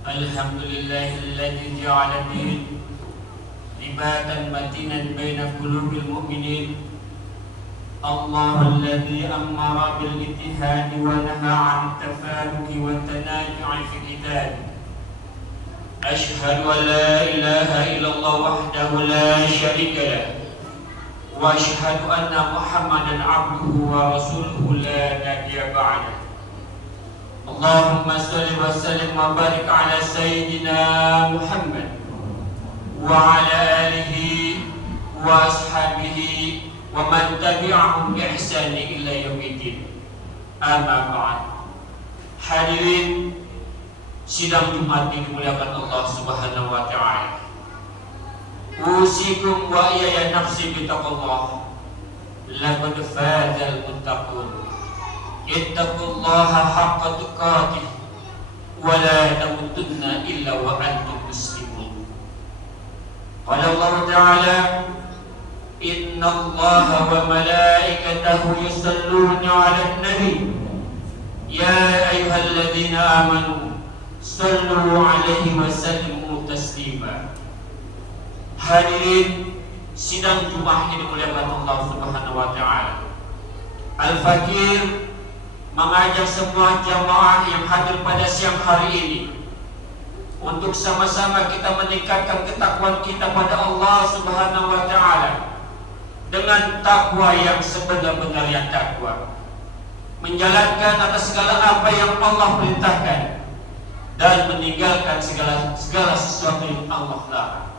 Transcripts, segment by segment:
Alhamdulillahilladzi ja'ala din ribatan matinan baina qulubil mu'minin. Allahulladzi amara bil ittihadi wa naha 'anit tafarruqi wat tanazu'i fil qital. Ashhadu an la ilaha illallah wahdahu la syarika lah wa ashhadu anna Muhammadan 'abduhu wa rasuluhu la nabiyya ba'dahu. Allahumma salli wa sallim wa barik ala sayyidina Muhammad wa ala alihi wa ashabihi wa man tabi'ahum bi ihsani ila yaumiddin. Amma ba'd. Hadirin sidang Jumat yang dimuliakan Allah Subhanahu wa taala. Usikum wa iyaya nafsi bittaqullah. Laqad fazal muttaqun. Ittaqullaha haqqa tuqatih wa la tamutunna illa wa antum muslimun. Qala Allah Ta'ala, inna Allaha wa malaikatahu yusalluna 'alan nabi ya ayyuhalladzina amanu sallu 'alaihi wa sallimu taslima. Hadirin sidang Jumat yang dimuliakan Allah Subhanahu wa taala. Al-Fakir mengajak semua jamaah yang hadir pada siang hari ini untuk sama-sama kita meningkatkan ketakwaan kita pada Allah Subhanahu wa taala dengan takwa yang sebenar-benarnya takwa, menjalankan atas segala apa yang Allah perintahkan dan meninggalkan segala sesuatu yang Allah larang.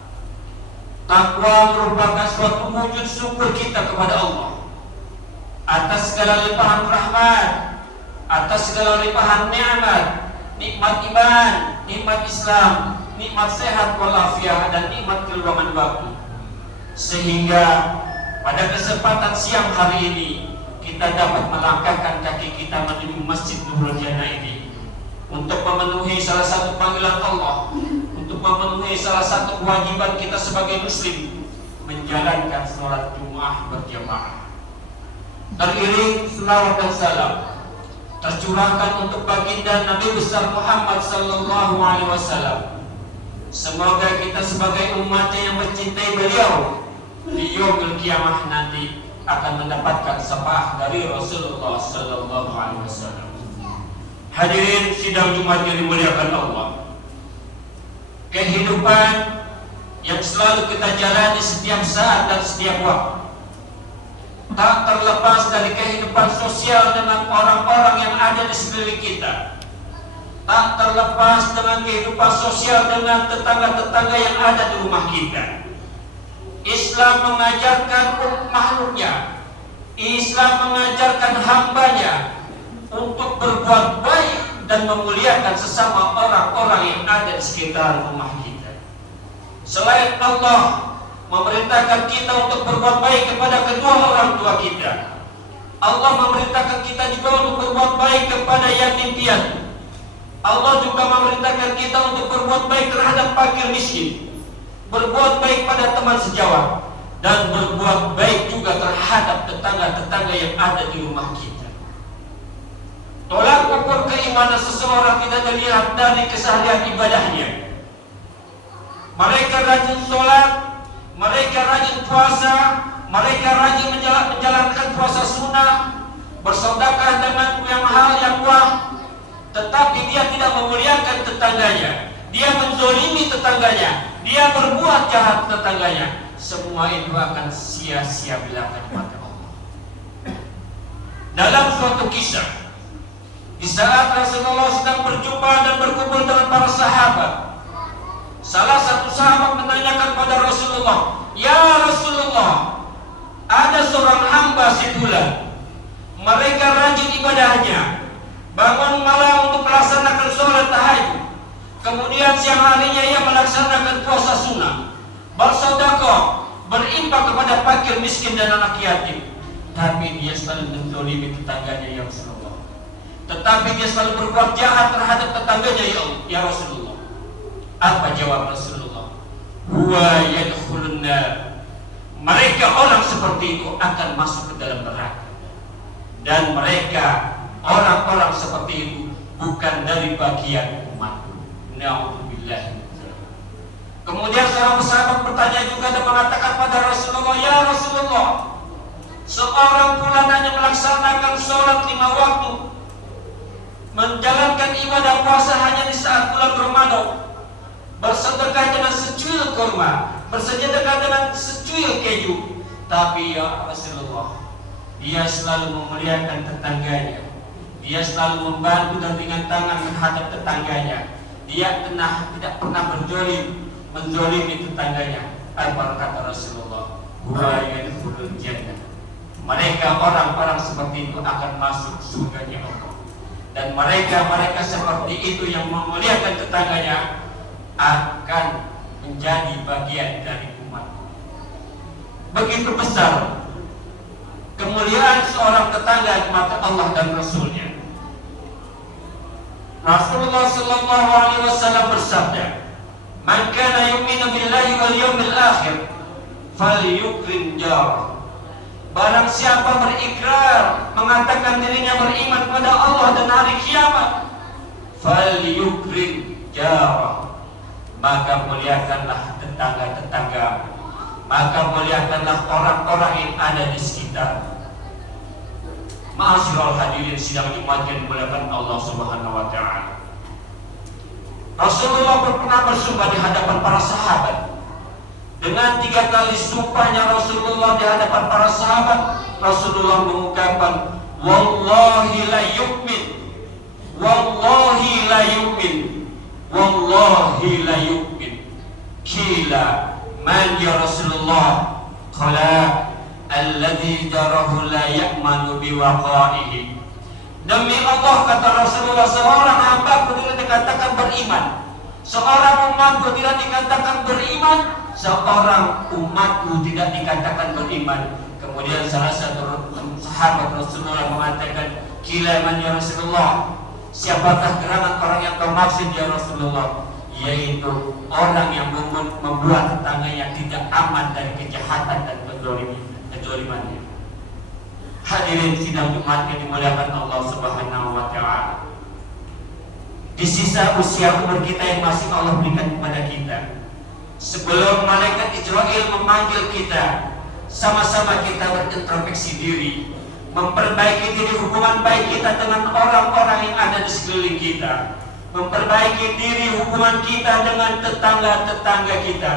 Takwa merupakan suatu wujud syukur kita kepada Allah atas segala limpahan rahmat, atas segala limpahan nikmat, nikmat iman, nikmat Islam, nikmat sehat walafiat dan nikmat keluangan waktu. Sehingga pada kesempatan siang hari ini kita dapat melangkahkan kaki kita menuju Masjid Nurul Jannah ini untuk memenuhi salah satu panggilan Allah, untuk memenuhi salah satu kewajiban kita sebagai muslim, menjalankan sholat Jumat berjamaah. Teriring selawat dan salam tercurahkan untuk baginda Nabi besar Muhammad sallallahu alaihi wasallam. Semoga kita sebagai umatnya yang mencintai beliau di yaumil kiamah nanti akan mendapatkan syafaat dari Rasulullah sallallahu alaihi wasallam. Hadirin sidang Jumat yang dimuliakan Allah. Kehidupan yang selalu kita jalani setiap saat dan setiap waktu, tak terlepas dari kehidupan sosial dengan orang-orang yang ada di sekeliling kita, tak terlepas dengan kehidupan sosial dengan tetangga-tetangga yang ada di rumah kita. Islam mengajarkan makhluknya, Islam mengajarkan hambanya untuk berbuat baik dan memuliakan sesama orang-orang yang ada di sekitar rumah kita. Selain Allah memerintahkan kita untuk berbuat baik kepada kedua orang tua kita, Allah memerintahkan kita juga untuk berbuat baik kepada yatim piatu. Allah juga memerintahkan kita untuk berbuat baik terhadap fakir miskin, berbuat baik pada teman sejawat, dan berbuat baik juga terhadap tetangga-tetangga yang ada di rumah kita. Tolak ukur keimanan seseorang tidak dilihat dari keseharian ibadahnya. Mereka rajin sholat, mereka rajin puasa, mereka rajin menjalankan puasa sunnah, bersedekah dengan yang hal yang wah, tetapi dia tidak memuliakan tetangganya, dia menzolimi tetangganya, dia berbuat jahat tetangganya. Semua itu akan sia-sia belaka di mata Allah. Dalam suatu kisah, di saat Rasulullah sedang berjumpa dan berkumpul dengan para sahabat, salah satu sahabat menanyakan pada Rasulullah, "Ya Rasulullah, ada seorang hamba si fulan, mereka rajin ibadahnya, bangun malam untuk melaksanakan sholat tahajud, kemudian siang harinya ia melaksanakan puasa sunnah, bersedekah, berinfak kepada fakir miskin dan anak yatim, tapi dia selalu menzalimi tetangganya ya Rasulullah. Tetapi dia selalu berbuat jahat terhadap tetangganya ya Rasulullah." Apa jawab Rasulullah? "Huwa yadkhulun nar." Mereka orang seperti itu akan masuk ke dalam neraka. Dan mereka orang-orang seperti itu bukan dari bagian umatku. Na'udzubillah. Kemudian seorang sahabat bertanya juga dan mengatakan pada Rasulullah, "Ya Rasulullah, seorang bulan hanya melaksanakan sholat 5 waktu, menjalankan ibadah puasa hanya di saat bulan Ramadan, bersedekah dengan secuil kurma, bersedekah dengan secuil keju, tapi ya Rasulullah, dia selalu memuliakan tetangganya, dia selalu membantu dan ringan tangan terhadap tetangganya, dia tidak pernah menzalimi tetangganya." Apa kata Rasulullah? "Huwa yadkhulul jannah." Mereka orang-orang seperti itu akan masuk surganya Allah. Dan mereka seperti itu yang memuliakan tetangganya akan menjadi bagian dari umat. Begitu besar kemuliaan seorang tetangga di mata Allah dan Rasulnya. Rasulullah sallallahu alaihi wasallam bersabda, "Man kana yu'minu billahi wal yawmil akhir falyukrim jarah." Barang siapa berikrar mengatakan dirinya beriman kepada Allah dan hari kiamat, falyukrim jarah, maka muliakanlah tetangga-tetangga, maka muliakanlah orang-orang yang ada di sekitar. Ma'asyiral hadirin sidang Jumat yang dimuliakan Allah Subhanahu wa taala. Rasulullah pernah bersumpah di hadapan para sahabat. Dengan 3 kali sumpahnya Rasulullah di hadapan para sahabat, Rasulullah mengungkapkan, "Wallahi la yu'min, wallahi la yu'min, wallahi la yu'min." Qila, "Man ya Rasulullah?" Qala, "Alladhi jarahu la ya'manu biwaqa'ihi." Demi Allah, kata Rasulullah, seorang hamba tidak dikatakan beriman, seorang umatku tidak dikatakan beriman, seorang umatku tidak dikatakan beriman. Kemudian salah satu sahabat Rasulullah mengatakan, "Qila man ya Rasulullah?" Siapakah gerangan orang yang kau maksud ya Rasulullah? Yaitu orang yang membuat tetangganya tidak aman dari kejahatan dan kezalimannya. Hadirin sidang Jumat yang dimuliakan Allah Subhanahu wa taala. Di sisa usia umur kita yang masih Allah berikan kepada kita, sebelum malaikat Israel memanggil kita, sama-sama kita berintrospeksi diri, memperbaiki diri, hubungan baik kita dengan orang-orang yang ada di sekeliling kita, memperbaiki diri hubungan kita dengan tetangga-tetangga kita.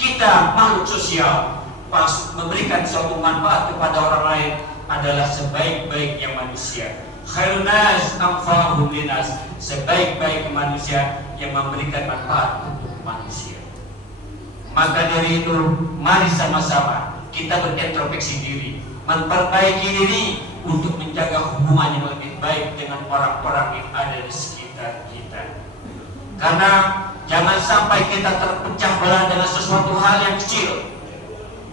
Kita makhluk sosial, pas memberikan suatu manfaat kepada orang lain adalah sebaik-baiknya manusia. Khairun nas anfa'uhum linnas, sebaik-baik manusia yang memberikan manfaat untuk manusia. Maka dari itu, mari sama-sama kita berintrospeksi diri, memperbaiki diri untuk menjaga hubungan yang lebih baik dengan orang-orang yang ada di sekitar kita. Karena jangan sampai kita terpecah belah dengan sesuatu hal yang kecil.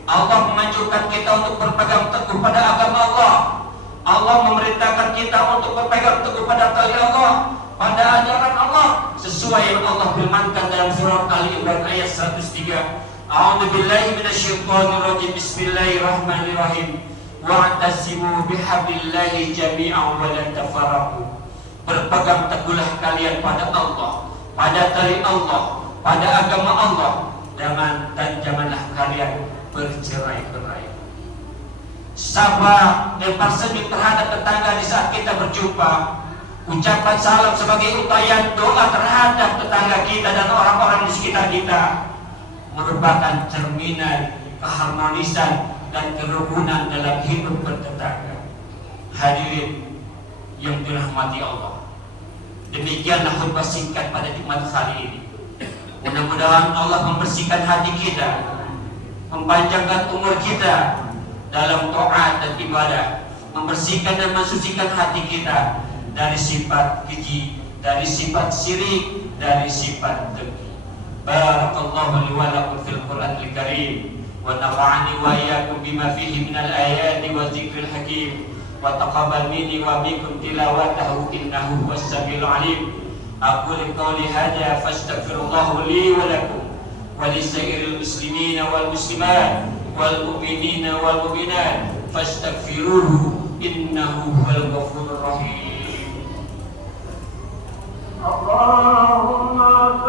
Allah menganjurkan kita untuk berpegang teguh pada agama Allah. Allah memerintahkan kita untuk berpegang teguh pada tali Allah, pada ajaran Allah, sesuai yang Allah firmankan dalam surat Ali Imran ayat 103. A'udzu billahi minasyaitonir rajim. Bismillahirrahmanirrahim. Wa'tasimu bihablillahi jami'an wa la tafarraqu. Berpegang teguhlah kalian pada Allah, pada tali Allah, pada agama Allah, dan janganlah kalian bercerai-berai. Sapa dan bersenyum terhadap tetangga di saat kita berjumpa. Ucapan salam sebagai upaya doa terhadap tetangga kita dan orang-orang di sekitar kita merupakan cerminan keharmonisan dan kerukunan dalam hidup bertetangga. Hadirin yang dirahmati Allah, demikianlah khutbah singkat pada Jumat kali ini. Mudah-mudahan Allah membersihkan hati kita, mempanjangkan umur kita dalam taat dan ibadah, membersihkan dan mensucikan hati kita dari sifat keji, dari sifat syirik, dari sifat dengki. Barakallahu li wa lakum fil Qur'anil Karim, wa nafa'ani wa iyyakum bima fihi minal ayati wa dzikril hakim, wa taqabbal minni wa minkum tilawatahu innahu huwas samiul alim. Aqulu qawli hadza fastaghfirullah li wa lakum wa lisairil muslimina wal muslimat wal mu'minina wal mu'minat fastaghfiruhu innahu huwal ghafurur rahim. Allahumma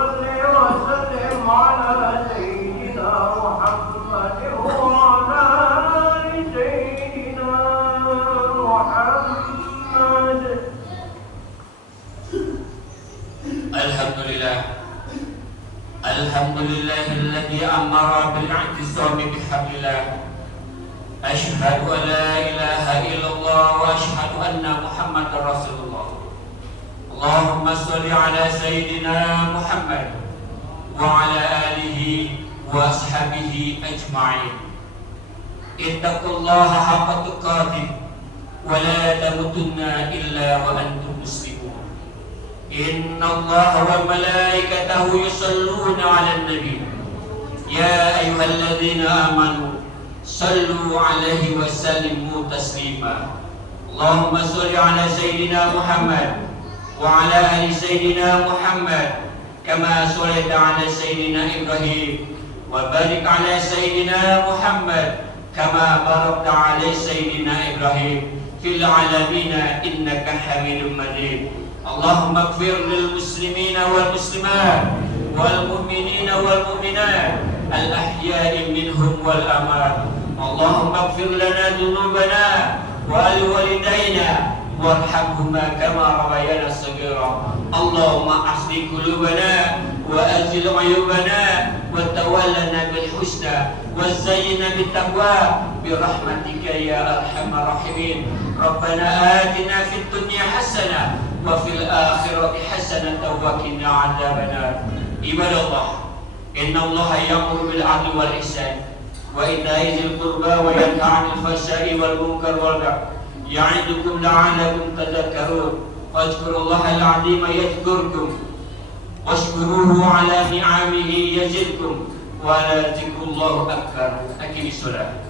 Alhamdulillah. Alhamdulillahilladzi amara bil i'tisami bihablillah. Asyhadu an la ilaha illallah wa asyhadu anna Muhammadar Rasulullah. Allahumma shalli ala sayyidina Muhammad wa ala alihi wa ashabihi ajma'in. Ittaqullaha haqqa tuqatih wa la tamutunna illa wa antum muslimun. Inna Allaha wa malaikatahu yusalluna 'alan nabi. Ya ayyuhalladzina amanu sallu 'alaihi wa sallimu taslima. Allahumma shalli 'ala sayyidina Muhammad wa 'ala ali sayyidina Muhammad kama shallaita 'ala sayyidina Ibrahim wa barik 'ala sayyidina Muhammad kama barakta 'ala sayyidina Ibrahim fil 'alamin innaka Hamidum Majid. Allahumma ighfir lil muslimina wal muslimat wal mu'minina wal mu'minat al ahya'i minhum wal amwat. Allahumma ighfir lana dhunubana wa li walidayna warhamhuma kama rabbayana shaghira. Allahumma aslih qulubana wa azil 'uyubana wa tawallana bil husna wa zayyinna bit taqwa bi rahmatika ya arhamar rahimin. Rabbana atina fid dunya hasanah wa fil akhirati hasanatan wa qina adzabannar. Ibadallah, innallaha ya'muru bil 'adli wal ihsan wa ita'i dzil qurba wa yanha 'anil fahsya'i wal munkar wal baghi ya'idukum la'allakum tadhakkarun. Fadhkurullahal 'azima yadhkurkum washkuruhu 'ala ni'amihi yazidkum wa la dzikrullahi akbar. Aqimis shalah.